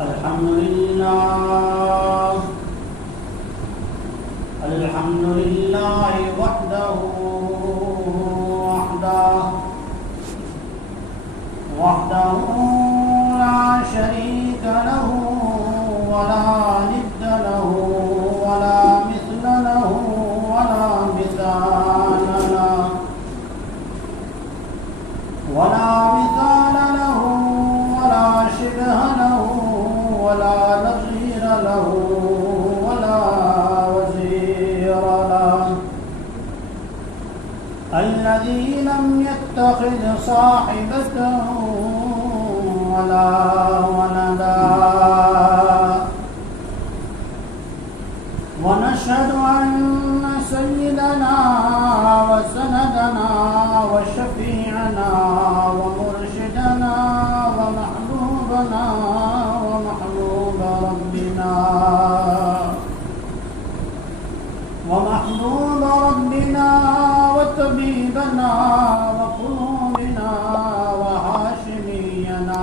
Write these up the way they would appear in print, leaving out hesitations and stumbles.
الحمد لله وحده لا شريك له ولا ند له ولا مثل له ولا مثال له ولا شبه له ولا نظير له ولا وزير له الذي لم يتخذ صاحبة ولا ولدا ونشهد أن سيدنا وسندنا وشفيعنا ومرشدنا ومحبوبنا ومحبوب ربنا وطبيبنا وقلوبنا وهاشمينا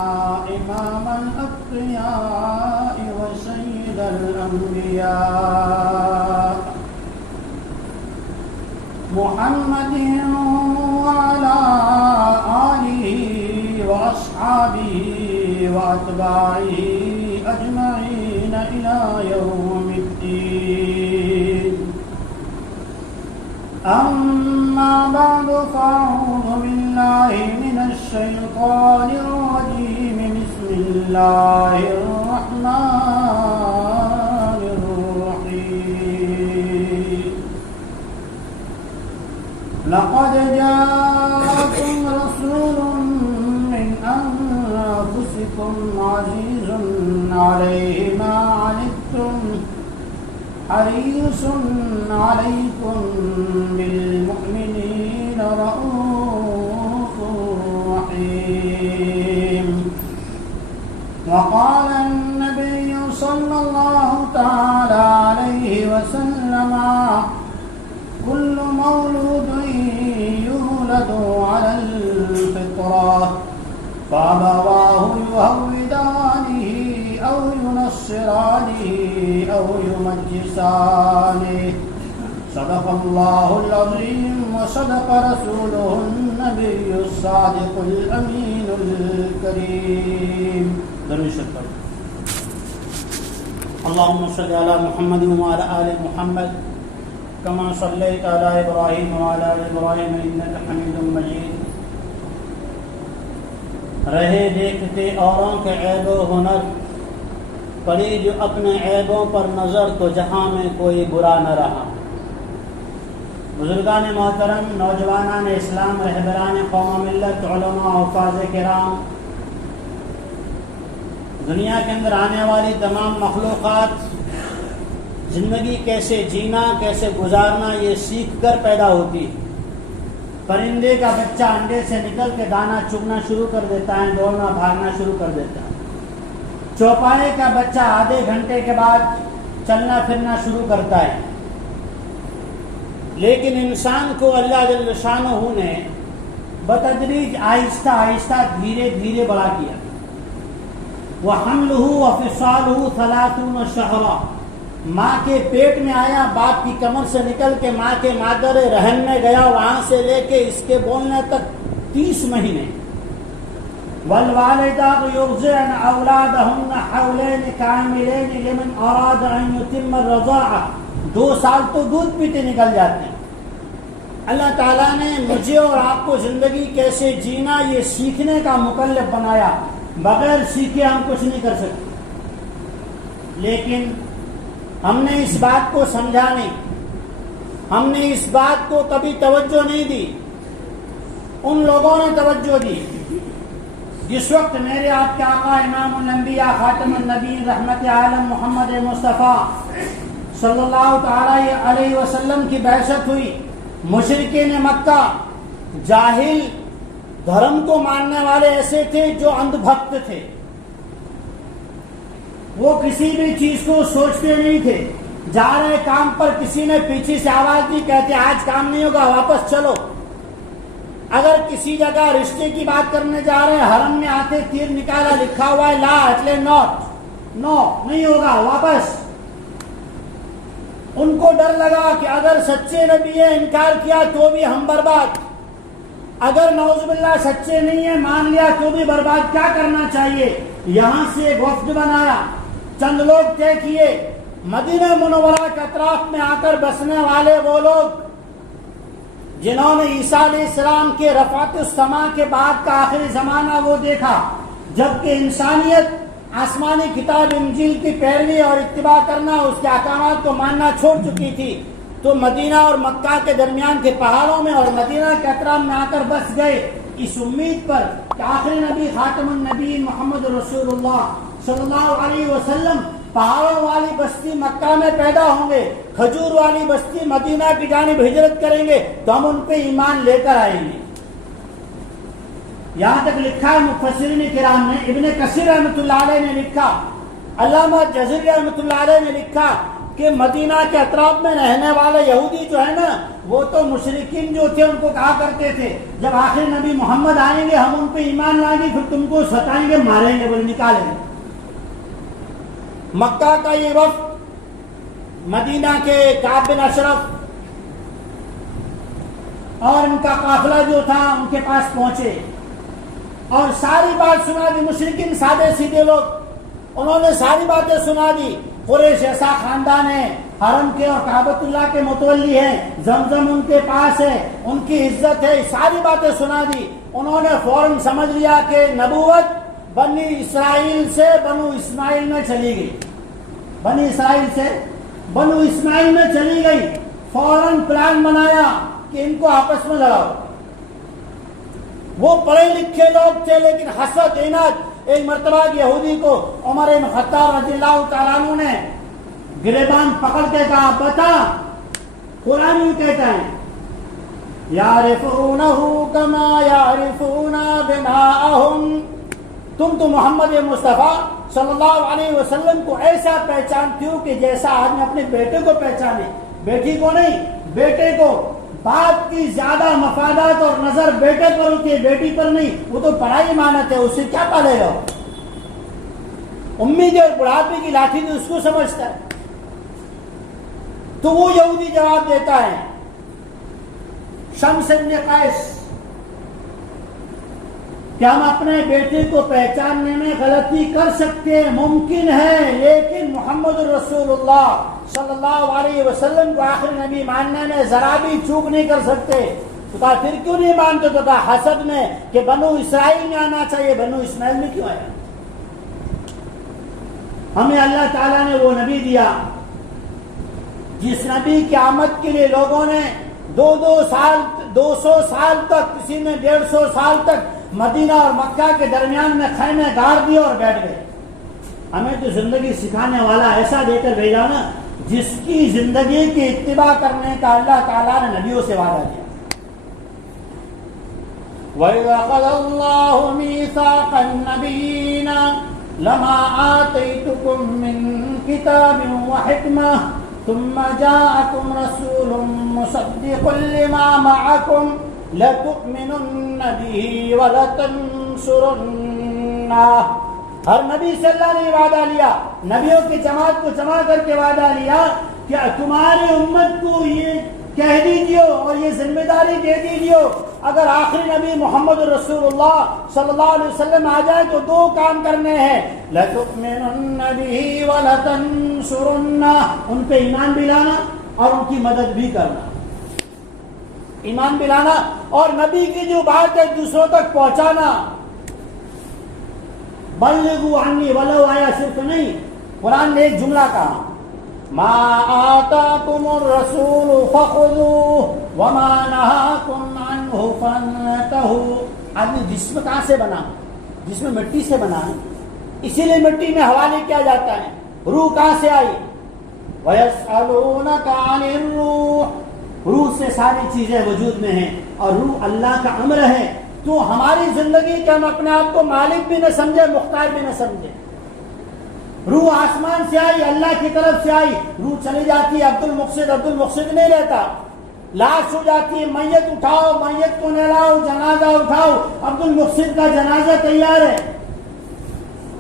إمام الأتقياء وسيد الأنبياء محمد وعلى آله وأصحابه وأتباعه أجمعين إلى يوم الدين. أما بعد فأعوذ بالله من الشيطان الرجيم. بسم الله الرحمن الرحيم. لقد جاءكم رسول من أنفسكم عزيز عليه ما عنتم حريص عليكم بالمؤمنين رؤوف رحيم. وقال النبي صلى الله تعالى عليه وسلم كل مولود يولد على الفطرة فأبواه يهودانه أو ينصرانه أو يمجسانه. صدق الله العظيم وصدق رسوله النبي الصادق الأمين الكريم. اللهم صل على محمد وعلى آل محمد كما صليت على إبراهيم وعلى آل إبراهيم إنك حميد مجيد. رہے دیکھتے اوروں کے عیب و ہنر پڑی جو اپنے عیبوں پر نظر تو جہاں میں کوئی برا نہ رہا. بزرگان محترم، نوجوانان اسلام، رہبران قوم ملت، علماء، حفاظ کرام، دنیا کے اندر آنے والی تمام مخلوقات زندگی کیسے جینا، کیسے گزارنا یہ سیکھ کر پیدا ہوتی ہے. پرندے کا بچہ انڈے سے نکل کے دانا چگنا شروع کر دیتا ہے، دوڑنا بھاگنا شروع کر دیتا ہے. چوپائے کا بچہ آدھے گھنٹے کے بعد چلنا پھرنا شروع کرتا ہے. لیکن انسان کو اللہ جل شانہ نے بتدریج آہستہ آہستہ دھیرے دھیرے بڑا کیا. وَحَمْلُهُ وَفِصَالُهُ 30 شَهْرًا. ماں کے پیٹ میں آیا، باپ کی کمر سے نکل کے ماں کے مادر رحم میں گیا، وہاں سے لے کے اس کے بولنے تک 30 مہینے. وَالْوَالِدَاتُ يُرْضِعْنَ أَوْلَادَهُنَّ حَوْلَيْنِ كَامِلَيْنِ لِمَنْ أَرَادَ أَنْ يُتِمَّ الرَّضَاعَةَ. 2 سال تو دودھ پیتے نکل جاتے ہیں. اللہ تعالیٰ نے مجھے اور آپ کو زندگی کیسے جینا یہ سیکھنے کا مکلف بنایا. بغیر سیکھے ہم کچھ نہیں کر سکتے. لیکن ہم نے اس بات کو سمجھا نہیں، ہم نے اس بات کو کبھی توجہ نہیں دی. ان لوگوں نے توجہ دی جس وقت میرے آپ کے آقا امام الانبیاء خاتم النبی رحمت عالم محمد مصطفیٰ صلی اللہ تعالی علیہ وسلم کی بعثت ہوئی. مشرکین مکہ جاہل دھرم کو ماننے والے ایسے تھے جو اندھ بھکت تھے. وہ کسی بھی چیز کو سوچتے نہیں تھے. جا رہے کام پر کسی نے پیچھے سے آواز دی، کہتے آج کام نہیں ہوگا، واپس چلو. اگر کسی جگہ رشتے کی بات کرنے جا رہے ہیں، حرم میں آتے تیر نکالا، لکھا ہوا ہے لا اٹلے ناٹ، نو نہیں ہوگا، واپس. ان کو ڈر لگا کہ اگر سچے نبی نے انکار کیا تو بھی ہم برباد، اگر نعوذ باللہ سچے نہیں ہیں مان لیا تو بھی برباد. کیا کرنا چاہیے؟ یہاں سے ایک وفد بنایا، چند لوگ طے کیے، مدینہ منورہ کے اطراف میں آ کر بسنے والے وہ لوگ جنہوں نے عیسیٰ علیہ السلام کے رفعت السماء کے بعد کا آخری زمانہ وہ دیکھا، جبکہ انسانیت آسمانی کتاب انجیل کی پیروی اور اتباع کرنا، اس کے احکامات کو ماننا چھوڑ چکی تھی، تو مدینہ اور مکہ کے درمیان کے پہاڑوں میں اور مدینہ کے اطراف میں آ کر بس گئے، اس امید پر کہ آخری نبی خاتم النبی محمد رسول اللہ صلی اللہ علیہ وسلم پہاڑوں والی بستی مکہ میں پیدا ہوں گے، کھجور والی بستی مدینہ کی جانب ہجرت کریں گے تو ہم ان پہ ایمان لے کر آئیں گے. یہاں تک لکھا ہے مفسرین کرام نے، ابن کثیر رحمۃ اللہ علیہ نے لکھا، علامہ جزری رحمۃ اللہ علیہ نے لکھا کہ مدینہ کے اطراف میں رہنے والے یہودی جو ہے نا، وہ تو مشرکین جو تھے ان کو کہا کرتے تھے جب آخری نبی محمد آئیں گے ہم ان پہ ایمان لائیں گے، پھر تم کو ستائیں گے، ماریں گے، بولے نکالیں گے. مکہ کا یہ وقت مدینہ کے کعب بن اشرف اور ان کا قافلہ جو تھا ان کے پاس پہنچے اور ساری بات سنا دی. مشرکین سادے سیدھے لوگ، انہوں نے ساری باتیں سنا دی. قریش ایسا خاندان ہے، حرم کے اور کعبۃ اللہ کے متولی ہیں، زمزم ان کے پاس ہے، ان کی عزت ہے، ساری باتیں سنا دی. انہوں نے فوراً سمجھ لیا کہ نبوت بنی اسرائیل سے بنو اسماعیل میں چلی گئی، بنی اسرائیل سے بنو اسماعیل میں چلی گئی. فوراً پلان بنایا کہ ان کو آپس میں لڑاؤ. وہ پڑھے لکھے لوگ تھے لیکن حسد اناد. ایک مرتبہ یہودی کو عمر بن خطاب رضی اللہ تعالیٰ عنہ نے گریبان پکڑ کے کہا، بتا، قرآن یہ کہتا ہے یعرفونہ کما یعرفون ابناءہم، تم تو محمد مصطفیٰ صلی اللہ علیہ وسلم کو ایسا پہچانتی ہو کہ جیسا آدمی اپنے بیٹے کو پہچانے. بیٹی کو نہیں، بیٹے کو. باپ کی زیادہ مفادات اور نظر بیٹے پر ہوتی ہے، بیٹی پر نہیں. وہ تو پڑھائی مانت ہے، اسے کیا پالے گا؟ امید اور بڑھاپے کی لاٹھی تو اس کو سمجھتا ہے. تو وہ یہودی جواب دیتا ہے، شمس بن قیس، کہ ہم اپنے بیٹے کو پہچاننے میں غلطی کر سکتے ہیں، ممکن ہے، لیکن محمد رسول اللہ صلی اللہ علیہ وسلم کو آخری نبی ماننے میں ذرا بھی چوک نہیں کر سکتے. تو کہا پھر کیوں نہیں مانتے؟ تو کہا حسد میں کہ بنو اسرائیل میں آنا چاہیے، بنو اسماعیل میں کیوں آیا؟ ہمیں اللہ تعالیٰ نے وہ نبی دیا جس نبی کی آمد کے لیے لوگوں نے 200 سال تک، کسی نے 150 سال تک مدینہ اور مکہ کے درمیان میں خیمے گاڑ دیے اور بیٹھ گئے. ہمیں تو زندگی سکھانے والا ایسا دے کر بھیجا نا جس کی زندگی کی اتباع کرنے کا اللہ تعالیٰ نے نبیوں سے وعدہ دیا. وَإِذْ أَخَذَ اللَّهُ مِيثَاقَ النَّبِيِّينَ لَمَا آتَيْتُكُم مِّن كِتَابٍ وَحِكْمَةٍ ثُمَّ جَاءَكُمْ رَسُولٌ مُصَدِّقٌ لِّمَا مَعَكُمْ لَتُؤْمِنُنَّ بِهِ وَلَتَنصُرُنَّهُ. ہر نبی سے اللہ نے وعدہ لیا، نبیوں کی جماعت کو جمع کر کے وعدہ لیا کہ تمہاری امت کو یہ کہہ دیجیے اور یہ ذمہ داری دے دیجیے، اگر آخری نبی محمد رسول اللہ صلی اللہ علیہ وسلم آ جائے تو 2 کام کرنے ہیں، لَتُؤْمِنُنَّ بِهِ وَلَتَنصُرُنَّهُ، ان پہ ایمان بھی لانا اور ان کی مدد بھی کرنا. ایمان بھی لانا اور نبی کی جو بات ہے دوسروں تک پہنچانا. بلغوا عنی ولو آیا صرف نہیں، قرآن نے ایک جملہ کہا، ما آتاکم الرسول فخذوه وما نہاکم عنہ فانتہوا. آدمی جسم کہاں سے بنا؟ جسم مٹی سے بنا ہے، اسی لیے مٹی میں حوالے کیا جاتا ہے. روح کہاں سے آئی؟ وَيَسْأَلُونَكَ عَنِ الرُّوحِ، روح سے ساری چیزیں وجود میں ہیں اور روح اللہ کا امر ہے. تو ہماری زندگی کے ہم اپنے آپ کو مالک بھی نہ سمجھے، مختار بھی نہ سمجھے. روح آسمان سے آئی، اللہ کی طرف سے آئی، روح چلی جاتی ہے. عبد المقصد نہیں رہتا. لاش ہو جاتی ہے، میت اٹھاؤ، میت کو نہلاؤ، جنازہ اٹھاؤ، عبد المقصد کا جنازہ تیار ہے.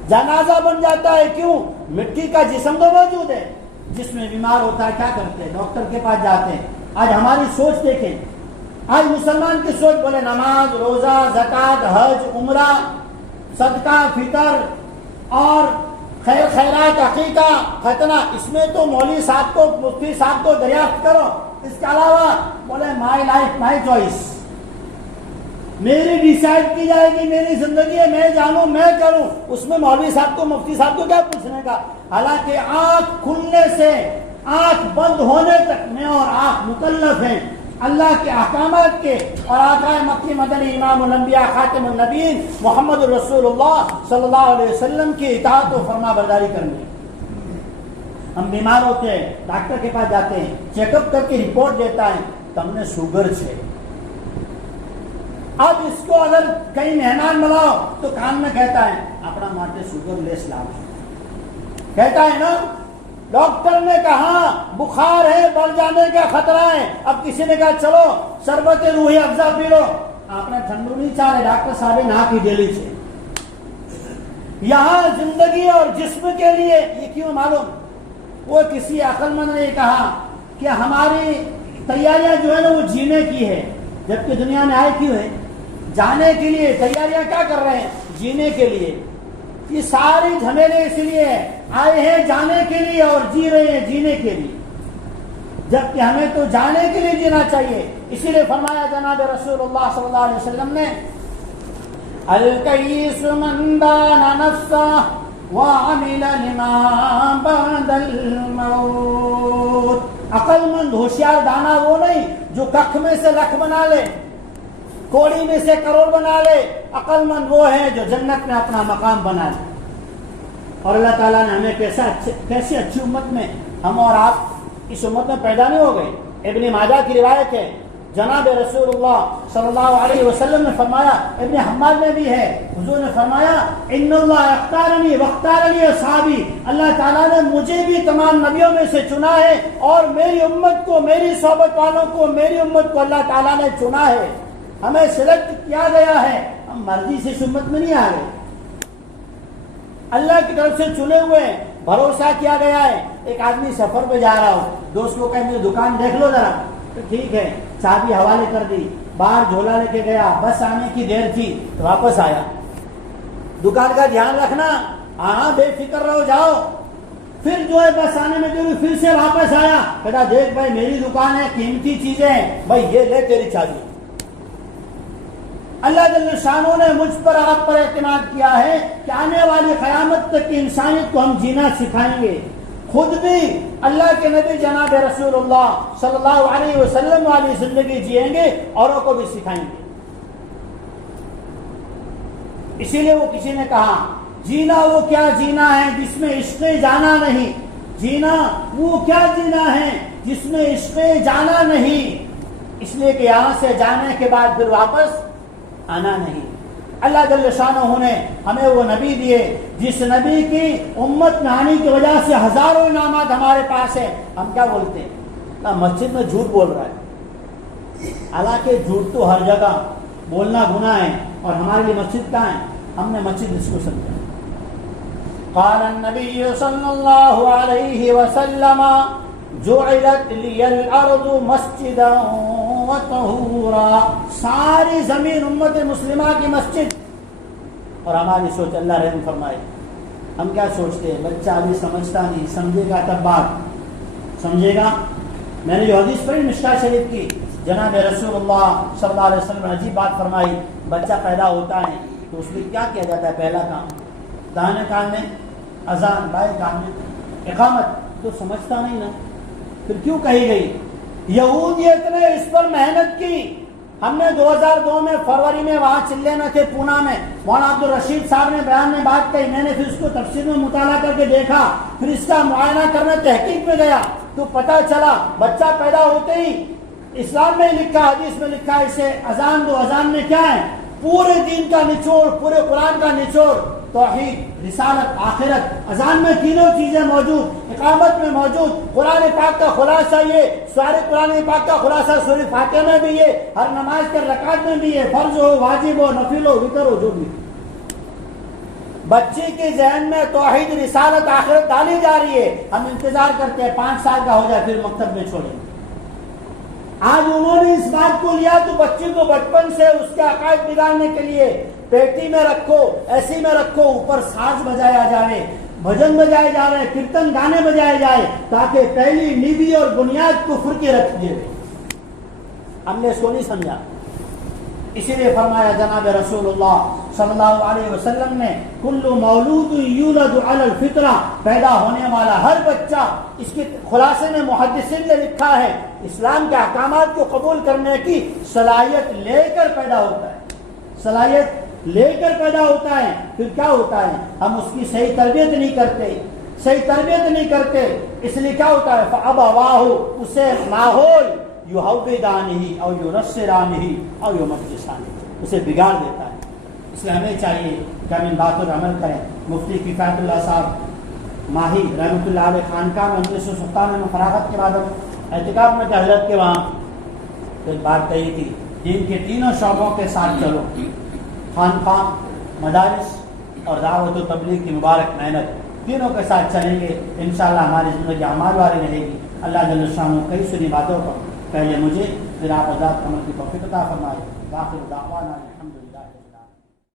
جنازہ بن جاتا ہے. کیوں؟ مٹی کا جسم تو موجود ہے، جس میں بیمار ہوتا ہے کیا کرتے ہیں؟ ڈاکٹر کے پاس جاتے ہیں. آج ہماری سوچ دیکھیں، آج مسلمان کی سوچ بولے نماز، روزہ، زکوٰۃ، حج، عمرہ، صدقہ، فطر اور خیر خیرات، عقیقہ، ختنہ، اس میں تو مولوی صاحب کو، مفتی صاحب کو دریافت کرو. اس کے علاوہ بولے مائی لائف مائی چوائس، میری ڈیسائیڈ کی جائے گی، میری زندگی ہے، میں جانوں، میں کروں. اس میں مولوی صاحب کو، مفتی صاحب کو کیا پوچھنے کا؟ حالانکہ آنکھ کھلنے سے آنکھ بند ہونے تک میں اور آپ مکلف ہیں اللہ کے احکامات کے اور آقا مکی مدنی امام الانبیاء خاتم النبیین محمد رسول اللہ صلی اللہ علیہ وسلم کی اطاعت و فرما برداری کرنی. ہم بیمار ہوتے ہیں، ڈاکٹر کے پاس جاتے ہیں، چیک اپ کر کے رپورٹ دیتا ہے تم نے شوگر ہے. اب اس کو اگر کئی مہمان بناؤ تو کان میں کہتا ہے اپنا ماتے شوگر لیس لاؤ، کہتا ہے نا. ڈاکٹر نے کہا بخار ہے، بڑھ جانے کا خطرہ ہے. اب کسی نے کہا چلو شربت روحی افزا پی لو، آپ نے ٹھنڈو نہیں چاہ رہے، ڈاکٹر صاحب نہ کی ڈیلی سے. یہاں زندگی اور جسم کے لیے یہ کیوں معلوم؟ وہ کسی عقل مند نے کہا کہ ہماری تیاریاں جو ہے نا وہ جینے کی ہے، جبکہ دنیا میں آئے کیوں ہے؟ جانے کے لیے. تیاریاں کیا کر رہے ہیں؟ جینے کے لیے. یہ ساری جھمیلے اس لیے آئے ہیں جانے کے لیے اور جی رہے ہیں جینے کے لیے، جبکہ ہمیں تو جانے کے لیے جینا چاہیے. اسی لیے فرمایا جناب رسول اللہ صلی اللہ علیہ وسلم نے الکیس من دان نفسہ وعمل لما بعد الموت. عقل مند ہوشیار دانا وہ نہیں جو ککھ میں سے لکھ بنا لے، کوڑی میں سے کروڑ بنا لے. عقل مند وہ ہے جو جنت میں اپنا مقام بنا لے. اور اللہ تعالیٰ نے ہمیں کیسی اچھی امت میں، ہم اور آپ اس امت میں پیدا نہیں ہو گئے. ابن ماجہ کی روایت ہے، جناب رسول اللہ صلی اللہ علیہ وسلم نے فرمایا، ابن حماد میں بھی ہے، حضور نے فرمایا ان اللہ اختارنی واختارنی اصحابی، اللہ تعالیٰ نے مجھے بھی تمام نبیوں میں سے چنا ہے اور میری امت کو، میری صحبت والوں کو، میری امت کو اللہ تعالیٰ نے چنا ہے. ہمیں سلیکٹ کیا گیا ہے، ہم مرضی سے اس امت میں نہیں آ گئے، اللہ کی طرف سے چنے ہوئے ہیں. بھروسہ کیا گیا ہے. ایک آدمی سفر پہ جا رہا ہو، دوست کو کہیں دکان دیکھ لو ذرا، تو ٹھیک ہے، چابی حوالے کر دی، باہر جھولا لے کے گیا، بس آنے کی دیر تھی تو واپس آیا. دکان کا دھیان رکھنا، ہاں بے فکر رہو، جاؤ. پھر جو ہے بس آنے میں جو پھر سے واپس آیا، کہتا دیکھ بھائی میری دکان ہے، قیمتی چیزیں ہیں، بھائی یہ لے تیری چابی. اللہ جل شانہ نے مجھ پر آپ پر اعتماد کیا ہے کہ آنے والی قیامت تک کی انسانیت کو ہم جینا سکھائیں گے. خود بھی اللہ کے نبی جناب رسول اللہ صلی اللہ علیہ وسلم والی زندگی جئیں گے، اوروں کو بھی سکھائیں گے. اسی لیے وہ کسی نے کہا جینا وہ کیا جینا ہے جس میں عشق جانا نہیں، جینا وہ کیا جینا ہے جس میں عشق جانا نہیں. اس لیے کہ یہاں سے جانے کے بعد پھر واپس آنا نہیں. اللہ جل شانہ نے ہمیں وہ نبی دیے جس نبی کی امت میں آنے کی وجہ سے ہزاروں انعامات ہمارے پاس ہیں. ہم کیا بولتے ہیں؟ مسجد میں جھوٹ بول رہا ہے، حالانکہ جھوٹ تو ہر جگہ بولنا گناہ ہے. اور ہمارے لیے مسجد کہاں ہے؟ ہم نے مسجد اس کو سمجھا. قال النبی صلی اللہ علیہ وسلم جعلت لی الارض مسجدا وطہورا. ساری زمین امت مسلمہ کی مسجد. اور ہماری سوچ اللہ رحم فرمائے، ہم کیا سوچتے ہیں؟ بچہ ابھی سمجھتا نہیں، سمجھے گا تب بات سمجھے گا. میں نے جو حدیث پڑھی مشکاہ شریف کی، جناب رسول اللہ صلی اللہ علیہ وسلم نے عجیب بات فرمائی. بچہ پیدا ہوتا ہے تو اس میں کیا کیا جاتا ہے؟ پہلا کام دانے کان میں اذان، بائیں کان میں اقامت. تو سمجھتا نہیں نا، پھر کیوں کہی گئی؟ یہودیت نے اس پر محنت کی. ہم نے 2002 میں فروری میں وہاں چلے میں تھے پونا میں، مولانا عبد الرشید صاحب نے بیان میں بات کہی. میں نے پھر اس کو تفسیر میں مطالعہ کر کے دیکھا، پھر اس کا معائنہ کرنے تحقیق میں گیا تو پتہ چلا بچہ پیدا ہوتے ہی اسلام میں لکھا، حدیث میں لکھا اسے اذان دو. اذان میں کیا ہے؟ پورے دین کا نچوڑ، پورے قرآن کا نچوڑ، توحید، رسالت، آخرت. اذان میں تینوں چیزیں موجود، اقامت میں موجود. قرآن پاک کا خلاصہ یہ، سارے قرآن پاک کا خلاصہ سورہ فاتحہ میں بھی یہ، ہر نماز کے رکعت میں بھی یہ، فرض ہو، واجب ہو، نفل ہو، وتر ہو، جو بھی. بچی کے ذہن میں توحید رسالت آخرت ڈالی جا رہی ہے، ہم انتظار کرتے ہیں 5 سال کا ہو جائے پھر مکتب میں چھوڑیں گے۔ آج انہوں نے اس بات کو لیا تو بچی کو بچپن سے اس کے عقائد بگاڑنے کے لیے پیٹی میں رکھو، ایسی میں رکھو، اوپر ساز بجایا جائے، بھجن بجائے جا رہے، کیرتن گانے بجائے جائے، تاکہ پہلی نیوی اور بنیاد کفر کی رکھ دیے۔ ہم نے اس کو نہیں سمجھا، اسی لیے فرمایا جناب رسول اللہ صلی اللہ علیہ وسلم نے کل مولود یولد علی الفطرہ، پیدا ہونے والا ہر بچہ، اس کے خلاصے میں محدثین نے لکھا ہے اسلام کے احکامات کو قبول کرنے کی صلاحیت لے کر پیدا ہوتا ہے، صلاحیت لے کر پیدا ہوتا ہے۔ پھر کیا ہوتا ہے؟ ہم اس کی صحیح تربیت نہیں کرتے، صحیح تربیت نہیں کرتے، اس لیے کیا ہوتا ہے؟ فَأَبَوَاهُ، اسے ماحول یُحَوِّدَانِهِ او یُنَصِّرَانِهِ او یُمَجِّسَانِهِ، اسے بگاڑ دیتا ہے۔ اس لیے ہمیں چاہیے کہ ہم ان باتوں پر عمل کریں۔ مفتی کفایت اللہ صاحب ماہی رحمۃ اللہ علیہ خانقاہ میں 1997 میں فراغت کے بعد اعتکاف میں تھے حضرت کے وہاں، تو ایک بات کہی تھی، دین کے تینوں شعبوں کے ساتھ چلو، خانقاہ، مدارس اور دعوت و تبلیغ کی مبارک محنت، تینوں کے ساتھ چلیں گے انشاءاللہ ہماری زندگی اعمال والی رہے گی۔ اللہ جل شانہ کئی سنی باتوں پر پہلے مجھے پھر آپ آزاد عمل کی توفیق عطا فرمائے۔ باقی دعوانا الحمدللہ۔